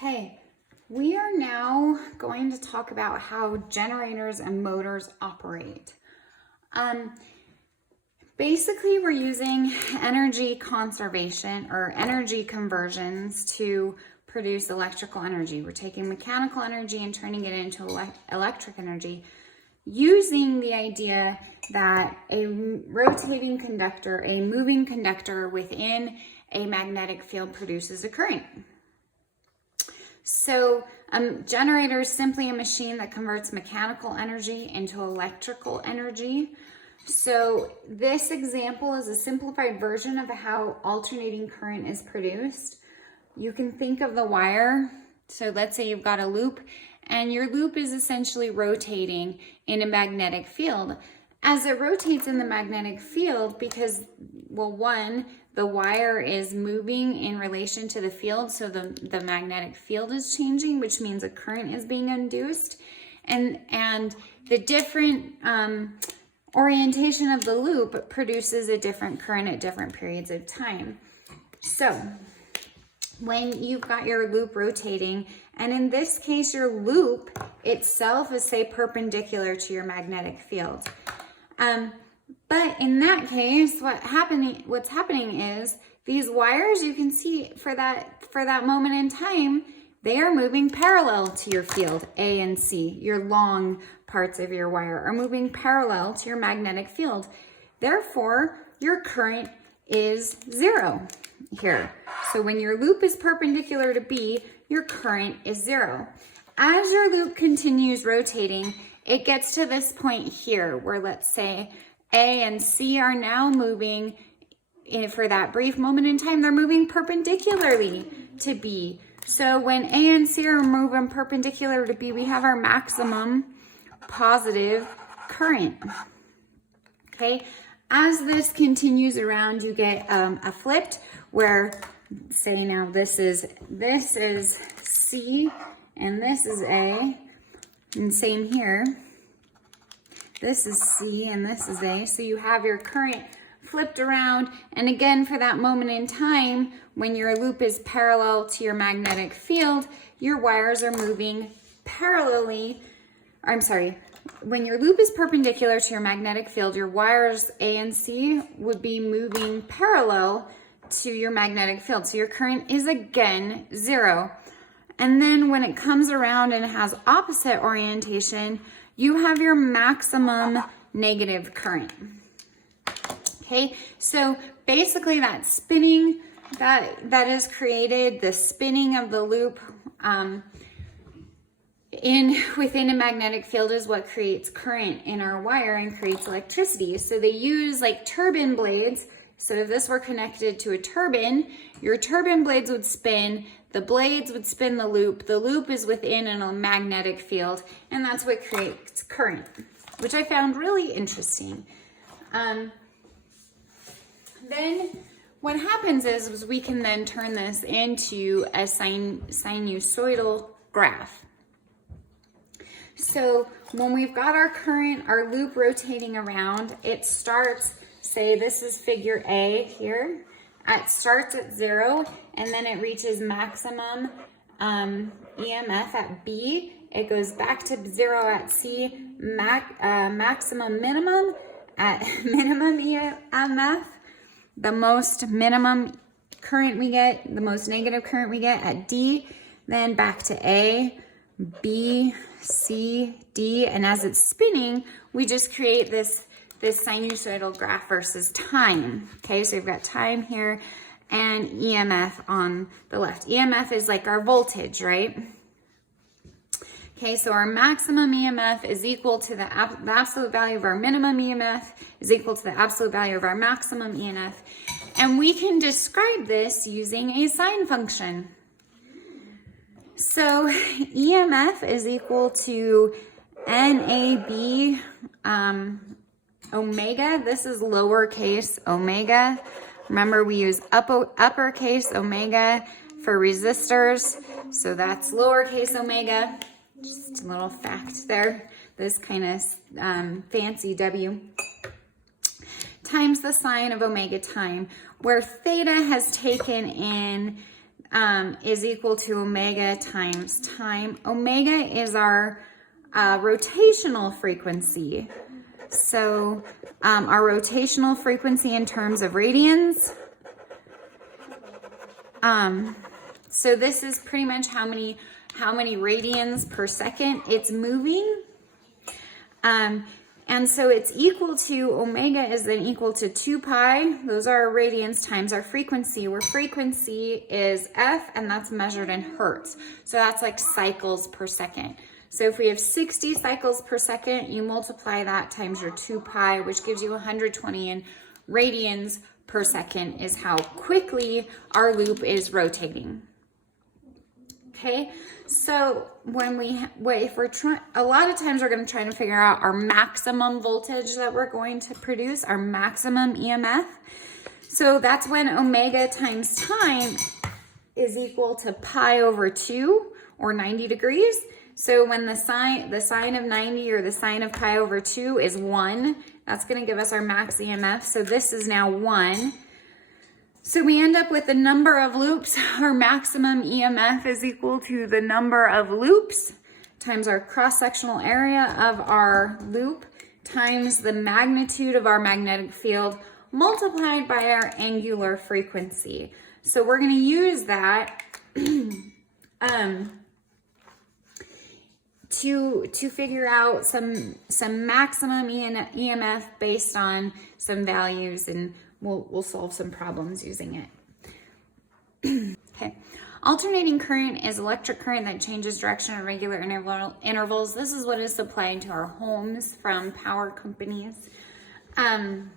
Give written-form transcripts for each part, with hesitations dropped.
Okay, we are now going to talk about how generators and motors operate. Basically, we're using energy conservation or energy conversions to produce electrical energy. We're taking mechanical energy and turning it into electric energy using the idea that a rotating conductor, a moving conductor within a magnetic field produces a current. So a generator is simply a machine that converts mechanical energy into electrical energy. So this example is a simplified version of how alternating current is produced. You can think of the wire. So let's say you've got a loop and your loop is essentially rotating in a magnetic field. As it rotates in the magnetic field, because, well, one, the wire is moving in relation to the field, so the magnetic field is changing, which means a current is being induced. And the different orientation of the loop produces a different current at different periods of time. So when you've got your loop rotating, and in this case, your loop itself is, say, perpendicular to your magnetic field. But in that case, what's happening is these wires, you can see for that moment in time, they are moving parallel to your field, A and C. Your long parts of your wire are moving parallel to your magnetic field. Therefore, your current is zero here. So when your loop is perpendicular to B, your current is zero. As your loop continues rotating, it gets to this point here where, let's say, A and C are now moving, for that brief moment in time, they're moving perpendicularly to B. So when A and C are moving perpendicular to B, we have our maximum positive current. Okay, as this continues around, you get a flipped where, say now this is C and this is A, and same here. This is C and this is A. So you have your current flipped around. And again, for that moment in time, when your loop is parallel to your magnetic field, your wires are moving parallelly. When your loop is perpendicular to your magnetic field, your wires A and C would be moving parallel to your magnetic field. So your current is again zero. And then when it comes around and has opposite orientation, you have your maximum negative current. Okay, so basically that spinning that is created, the spinning of the loop within a magnetic field is what creates current in our wire and creates electricity. So they use like turbine blades. So if this were connected to a turbine, your turbine blades would spin, the blades would spin the loop is within a magnetic field, and that's what creates current, which I found really interesting. Then what happens is we can then turn this into a sinusoidal graph. So when we've got our current, our loop rotating around, it starts, say this is figure A here. It starts at 0 and then it reaches maximum EMF at B. It goes back to 0 at C, maximum minimum at minimum EMF. The most minimum current we get, the most negative current we get at D, then back to A, B, C, D, and as it's spinning, we just create this sinusoidal graph versus time. Okay, so we've got time here and EMF on the left. EMF is like our voltage, right? Okay, so our maximum EMF is equal to the absolute value of our minimum EMF is equal to the absolute value of our maximum EMF. And we can describe this using a sine function. So EMF is equal to NAB omega. This is lowercase omega. Remember, we use uppercase omega for resistors. So that's lowercase omega. Just a little fact there. This kind of fancy W. Times the sine of omega time, where theta has taken in is equal to omega times time. Omega is our rotational frequency. So our rotational frequency in terms of radians. So this is pretty much how many radians per second it's moving. And so it's equal to, omega is then equal to 2 pi. Those are our radians times our frequency, where frequency is F, and that's measured in hertz. So that's like cycles per second. So if we have 60 cycles per second, you multiply that times your 2 pi, which gives you 120 in radians per second is how quickly our loop is rotating. Okay, so if we're trying, a lot of times we're going to try to figure out our maximum voltage that we're going to produce, our maximum EMF. So that's when omega times time is equal to pi over 2, or 90 degrees. So when the sine of 90 or the sine of pi over 2 is 1, that's going to give us our max EMF. So this is now 1. So we end up with the number of loops. Our maximum EMF is equal to the number of loops times our cross-sectional area of our loop times the magnitude of our magnetic field multiplied by our angular frequency. So we're going to use that to figure out some maximum EMF based on some values, and we'll solve some problems using it. Okay. Alternating current is electric current that changes direction at regular intervals. This is what is supplied to our homes from power companies. In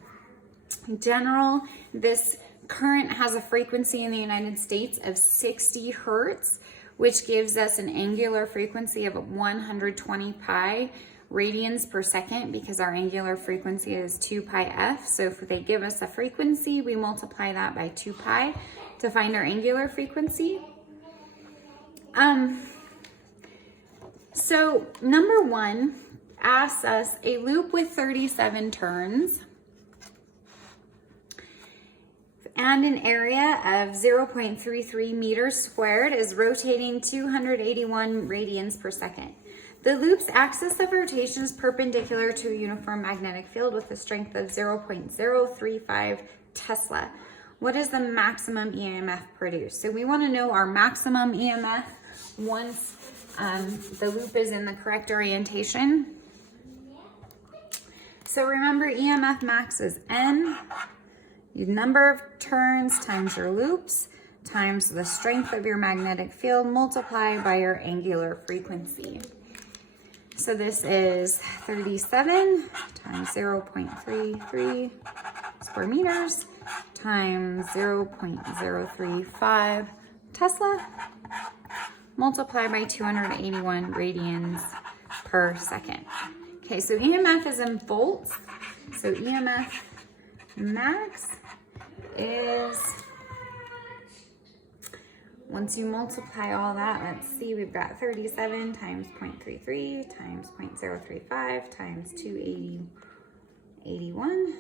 general, this current has a frequency in the United States of 60 hertz, which gives us an angular frequency of 120 pi radians per second, because our angular frequency is 2 pi f. So if they give us a frequency, we multiply that by 2 pi to find our angular frequency. So number 1 asks us, a loop with 37 turns and an area of 0.33 meters squared is rotating 281 radians per second. The loop's axis of rotation is perpendicular to a uniform magnetic field with a strength of 0.035 Tesla. What is the maximum EMF produced? So we want to know our maximum EMF once the loop is in the correct orientation. So remember, EMF max is N, your number of turns times your loops times the strength of your magnetic field multiplied by your angular frequency. So this is 37 times 0.33 square meters times 0.035 Tesla multiplied by 281 radians per second. Okay, so EMF is in volts. So EMF max is, once you multiply all that, let's see, we've got 37 times 0.33 times 0.035 times 281,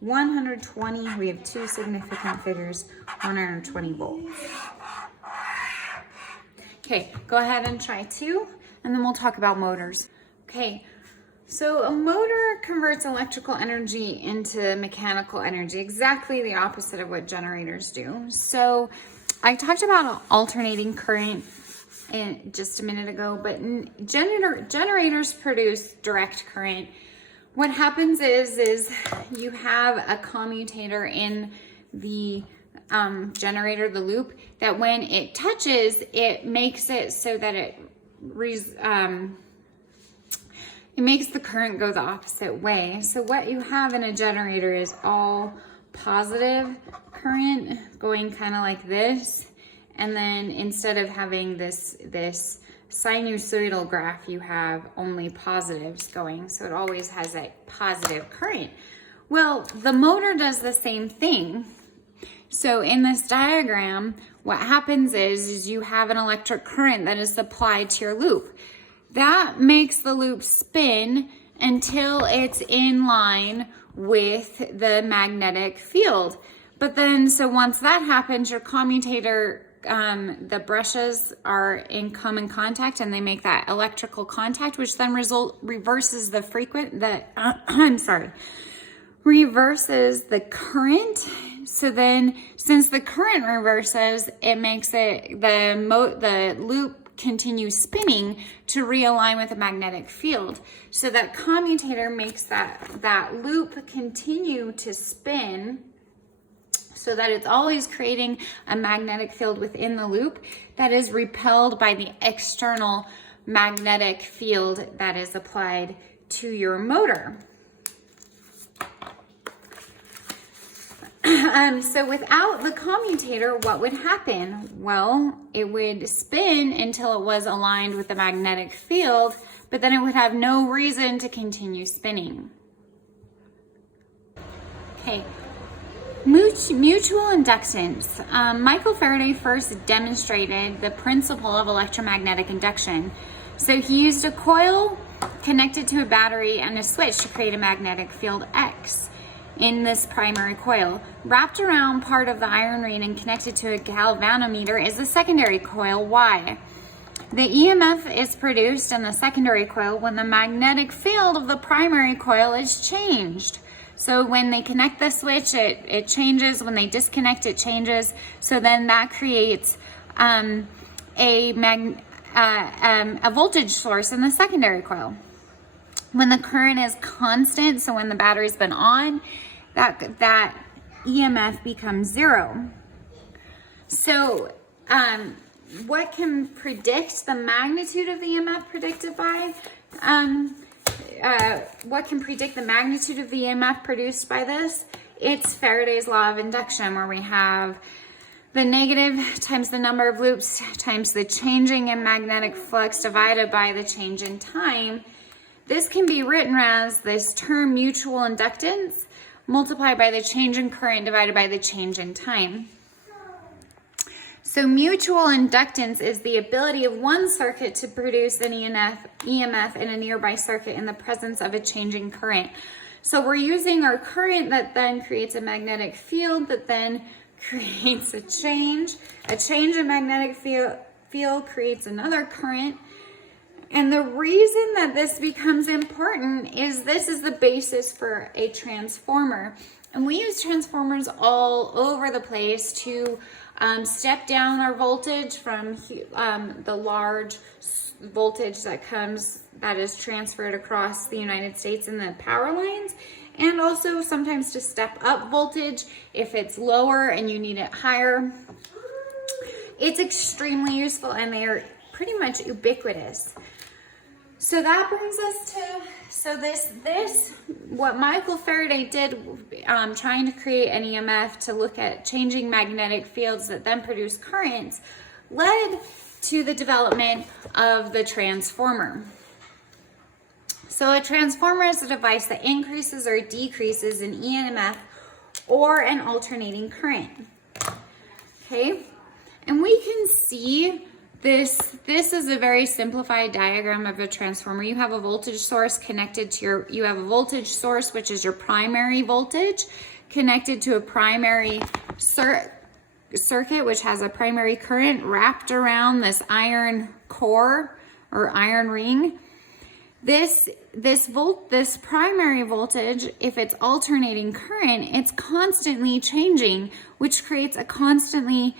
120, we have two significant figures, 120 volts. Okay, go ahead and try 2, and then we'll talk about motors. Okay, so a motor converts electrical energy into mechanical energy, exactly the opposite of what generators do. So I talked about alternating current just a minute ago, but generators produce direct current. What happens is you have a commutator in the generator, the loop, that when it touches, it makes it so that it makes the current go the opposite way. So what you have in a generator is all positive current going kind of like this, and then instead of having this sinusoidal graph, you have only positives going, so it always has a positive current. Well, the motor does the same thing. So in this diagram, what happens is you have an electric current that is supplied to your loop. That makes the loop spin until it's in line with the magnetic field. But then, so once that happens, your commutator the brushes are in common contact and they make that electrical contact, which then reverses the reverses the current. So then, since the current reverses, it makes it the loop continue spinning to realign with the magnetic field. So that commutator makes that loop continue to spin, so that it's always creating a magnetic field within the loop that is repelled by the external magnetic field that is applied to your motor. So without the commutator, what would happen? Well, it would spin until it was aligned with the magnetic field, but then it would have no reason to continue spinning. Okay, mutual inductance. Michael Faraday first demonstrated the principle of electromagnetic induction. So he used a coil connected to a battery and a switch to create a magnetic field X in this primary coil. Wrapped around part of the iron ring and connected to a galvanometer is the secondary coil Y. The EMF is produced in the secondary coil when the magnetic field of the primary coil is changed. So when they connect the switch, it changes. When they disconnect, it changes. So then that creates a voltage source in the secondary coil. When the current is constant, so when the battery's been on, that EMF becomes zero. So what can predict the magnitude of the EMF predicted by? What can predict the magnitude of the EMF produced by this? It's Faraday's law of induction, where we have the negative times the number of loops times the changing in magnetic flux divided by the change in time. This can be written as this term mutual inductance multiplied by the change in current divided by the change in time. So mutual inductance is the ability of one circuit to produce an EMF in a nearby circuit in the presence of a changing current. So we're using our current that then creates a magnetic field that then creates a change. A change in magnetic field creates another current. And the reason that this becomes important is this is the basis for a transformer. And we use transformers all over the place to step down our voltage from the large voltage that is transferred across the United States in the power lines, and also sometimes to step up voltage if it's lower and you need it higher. It's extremely useful and they are pretty much ubiquitous. So that brings us to, what Michael Faraday did, trying to create an EMF to look at changing magnetic fields that then produce currents, led to the development of the transformer. So a transformer is a device that increases or decreases an EMF or an alternating current. Okay, and we can see this is a very simplified diagram of a transformer. You have a voltage source connected to you have a voltage source, which is your primary voltage, connected to a primary circuit, which has a primary current wrapped around this iron core or iron ring. This primary voltage, if it's alternating current, it's constantly changing, which creates a constantly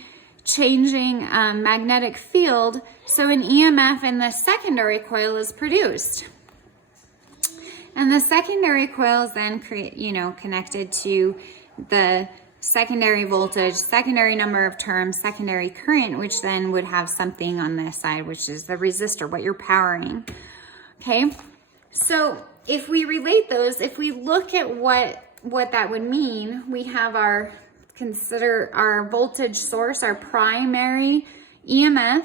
changing magnetic field, so an EMF in the secondary coil is produced. And the secondary coil is then connected to the secondary voltage, secondary number of terms, secondary current, which then would have something on this side, which is the resistor, what you're powering. Okay, so if we relate those, if we look at what that would mean, we have consider our voltage source, our primary EMF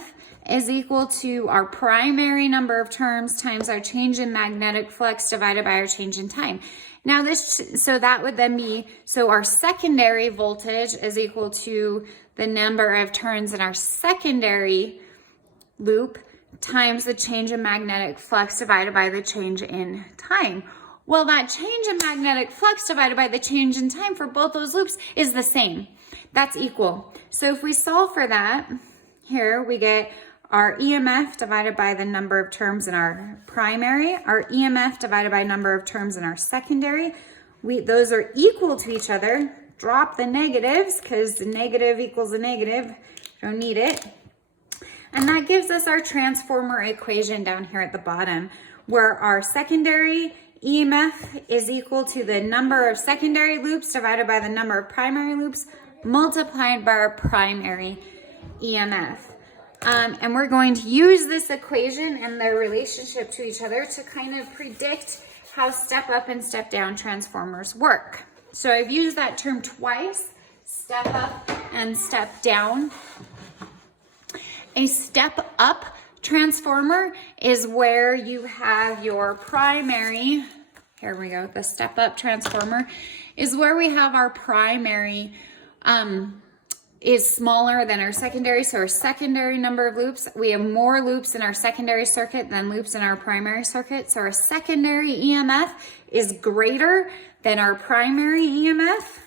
is equal to our primary number of terms times our change in magnetic flux divided by our change in time. Now that would then be, our secondary voltage is equal to the number of turns in our secondary loop times the change in magnetic flux divided by the change in time. Well, that change in magnetic flux divided by the change in time for both those loops is the same. That's equal. So if we solve for that, here we get our EMF divided by the number of terms in our primary, our EMF divided by number of terms in our secondary. Those are equal to each other. Drop the negatives because the negative equals a negative. Don't need it. And that gives us our transformer equation down here at the bottom, where our secondary EMF is equal to the number of secondary loops divided by the number of primary loops multiplied by our primary EMF. And we're going to use this equation and their relationship to each other to kind of predict how step up and step down transformers work. So I've used that term twice, step up and step down. A step up transformer is where you have your primary, here we go, the step up transformer is where we have our primary is smaller than our secondary. So our secondary number of loops, we have more loops in our secondary circuit than loops in our primary circuit. So our secondary EMF is greater than our primary EMF.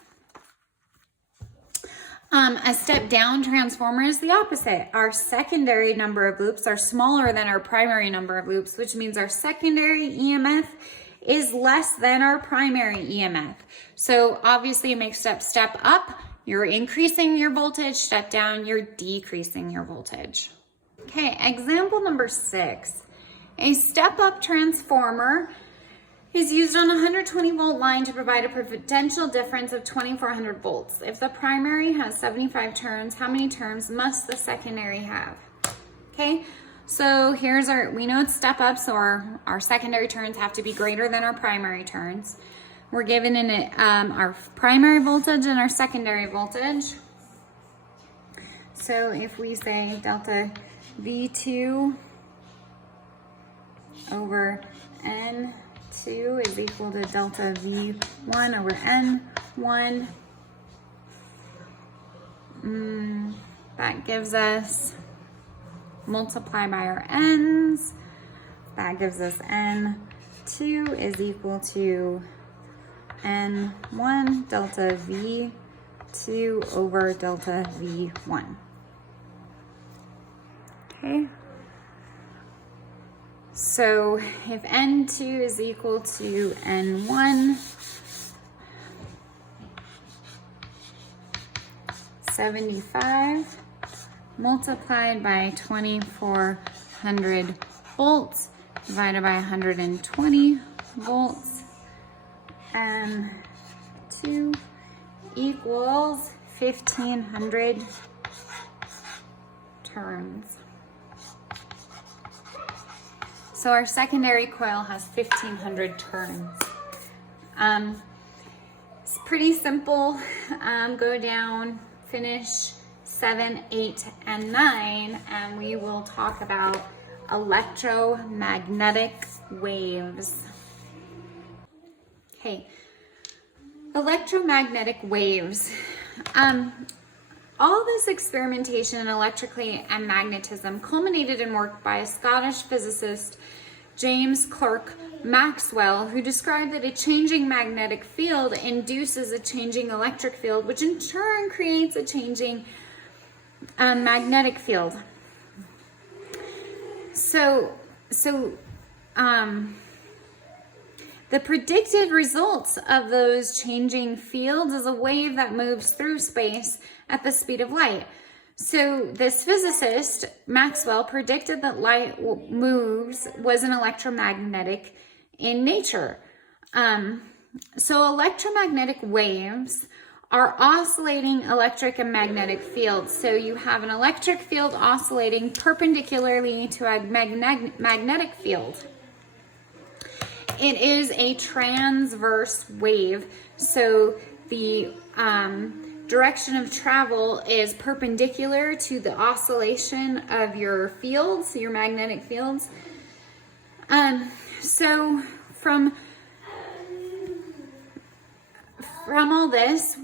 A step down transformer is the opposite. Our secondary number of loops are smaller than our primary number of loops, which means our secondary EMF is less than our primary EMF. So obviously it makes step up, you're increasing your voltage, step down, you're decreasing your voltage. Okay, example number 6. A step-up transformer is used on a 120 volt line to provide a potential difference of 2400 volts. If the primary has 75 turns, how many turns must the secondary have? Okay, so here's we know it's step-up, so our secondary turns have to be greater than our primary turns. We're given in it our primary voltage and our secondary voltage. So if we say delta V2 over N2 is equal to delta V1 over N1, that gives us, multiply by our N's, that gives us N2 is equal to N1 delta V2 over delta V1. Okay. So if N2 is equal to N1, 75 multiplied by 2400 volts divided by 120 volts, and 2 equals 1500 turns. So our secondary coil has 1500 turns. It's pretty simple. Go down, finish 7, 8, and 9, and we will talk about electromagnetic waves. Okay, electromagnetic waves. All this experimentation in electricity and magnetism culminated in work by a Scottish physicist, James Clerk Maxwell, who described that a changing magnetic field induces a changing electric field, which in turn creates a changing magnetic field. The predicted results of those changing fields is a wave that moves through space at the speed of light. So this physicist, Maxwell, predicted that light moves was an electromagnetic in nature. So electromagnetic waves are oscillating electric and magnetic fields. So you have an electric field oscillating perpendicularly to a magnetic field. It is a transverse wave, so the direction of travel is perpendicular to the oscillation of your fields, your magnetic fields. So from all this,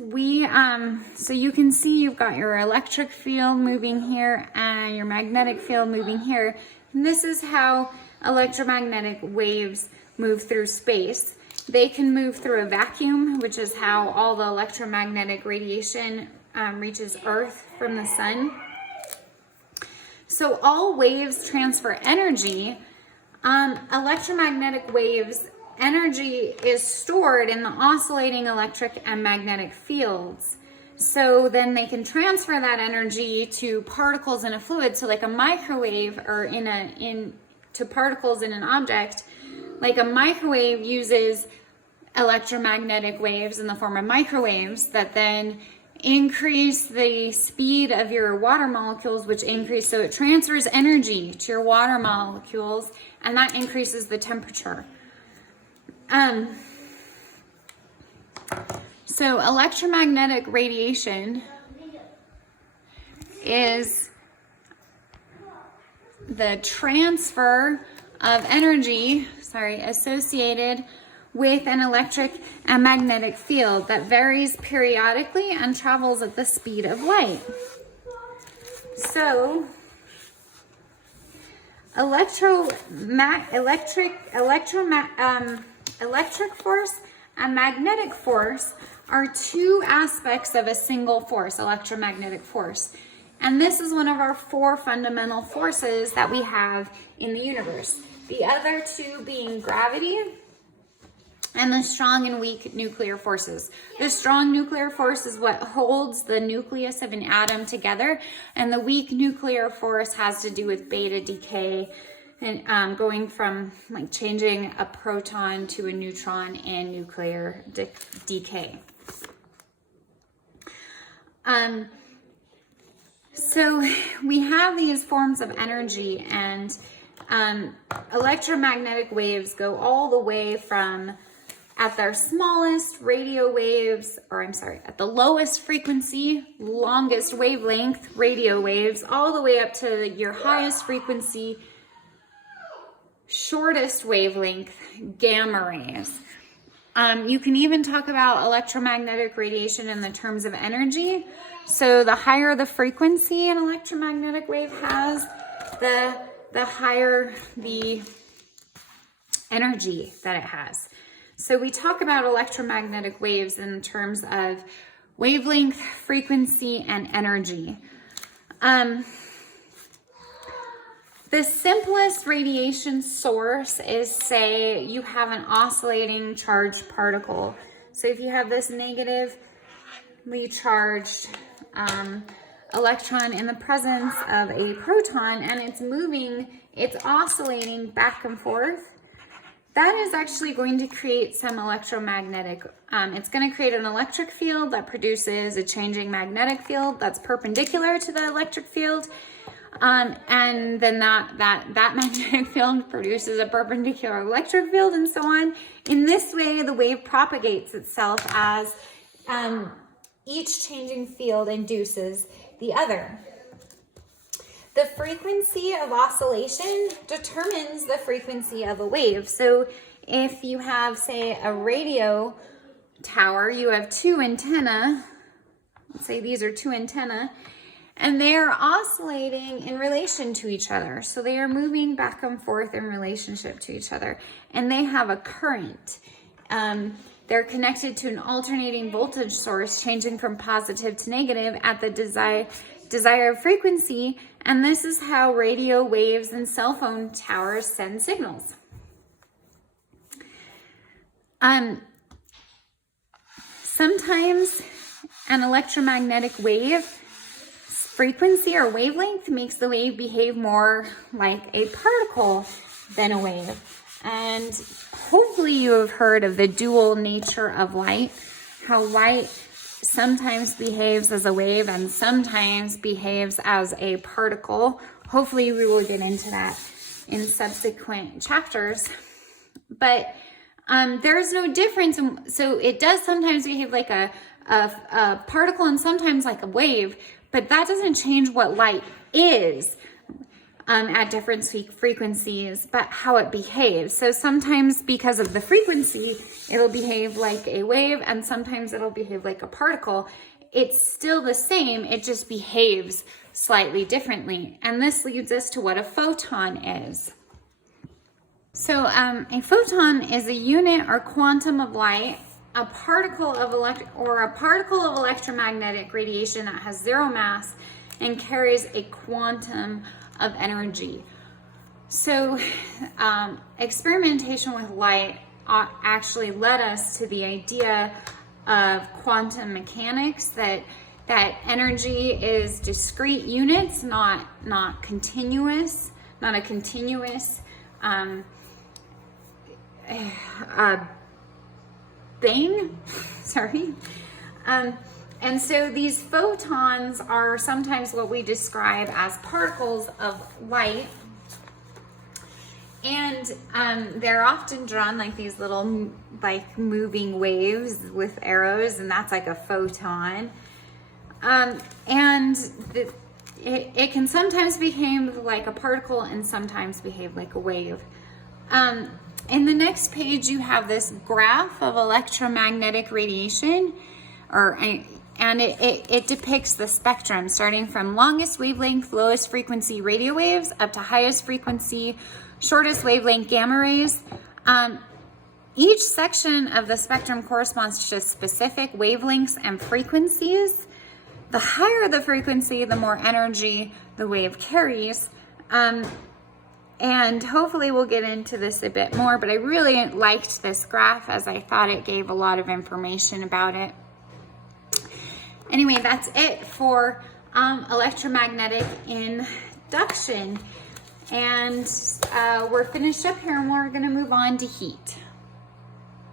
so you can see you've got your electric field moving here and your magnetic field moving here. And this is how electromagnetic waves move through space. They can move through a vacuum, which is how all the electromagnetic radiation reaches Earth from the sun. So all waves transfer energy. Electromagnetic waves, energy is stored in the oscillating electric and magnetic fields. So then they can transfer that energy to particles in a fluid. So like a microwave, or to particles in an object. Like a microwave uses electromagnetic waves in the form of microwaves that then increase the speed of your water molecules, which increase, so it transfers energy to your water molecules, and that increases the temperature. So electromagnetic radiation is the transfer of energy, associated with an electric and magnetic field that varies periodically and travels at the speed of light. So, electric force and magnetic force are two aspects of a single force, electromagnetic force. And this is one of our four fundamental forces that we have in the universe. The other two being gravity and the strong and weak nuclear forces. The strong nuclear force is what holds the nucleus of an atom together, and the weak nuclear force has to do with beta decay and going from like changing a proton to a neutron in nuclear decay. So we have these forms of energy, and electromagnetic waves go all the way from, at their smallest radio waves, at the lowest frequency, longest wavelength radio waves, all the way up to your highest frequency, shortest wavelength gamma rays. You can even talk about electromagnetic radiation in the terms of energy. So the higher the frequency an electromagnetic wave has, the higher the energy that it has. So we talk about electromagnetic waves in terms of wavelength, frequency, and energy. The simplest radiation source is, say, you have an oscillating charged particle. So if you have this negatively charged electron in the presence of a proton, and it's oscillating back and forth, that is actually going to create some electromagnetic, it's going to create an electric field that produces a changing magnetic field that's perpendicular to the electric field. And then that magnetic field produces a perpendicular electric field, and so on. In this way, the wave propagates itself as each changing field induces the other. The frequency of oscillation determines the frequency of a wave. So if you have, say, a radio tower, you have two antennae. Let's say these are two antennae, and they are oscillating in relation to each other. So they are moving back and forth in relationship to each other, and they have a current. They're connected to an alternating voltage source, changing from positive to negative at the desired frequency, and this is how radio waves and cell phone towers send signals. Sometimes an electromagnetic wave frequency or wavelength makes the wave behave more like a particle than a wave. And hopefully you have heard of the dual nature of light, how light sometimes behaves as a wave and sometimes behaves as a particle. Hopefully we will get into that in subsequent chapters. But there's no difference. So it does sometimes behave like a particle and sometimes like a wave, but that doesn't change what light is at different frequencies, but how it behaves. So sometimes because of the frequency, it'll behave like a wave, and sometimes it'll behave like a particle. It's still the same, it just behaves slightly differently. And this leads us to what a photon is. So a photon is a unit or quantum of light, a particle of electromagnetic radiation that has zero mass and carries a quantum of energy. So experimentation with light actually led us to the idea of quantum mechanics, that energy is discrete units, not continuous, not a continuous thing. Sorry. And so these photons are sometimes what we describe as particles of light. And they're often drawn like these little like moving waves with arrows, and that's like a photon. It can sometimes behave like a particle and sometimes behave like a wave. In the next page, you have this graph of electromagnetic radiation, and it depicts the spectrum starting from longest wavelength, lowest frequency radio waves up to highest frequency, shortest wavelength gamma rays. Each section of the spectrum corresponds to specific wavelengths and frequencies. The higher the frequency, the more energy the wave carries. And hopefully we'll get into this a bit more, but I really liked this graph as I thought it gave a lot of information about it. Anyway, that's it for electromagnetic induction. And we're finished up here, and we're going to move on to heat.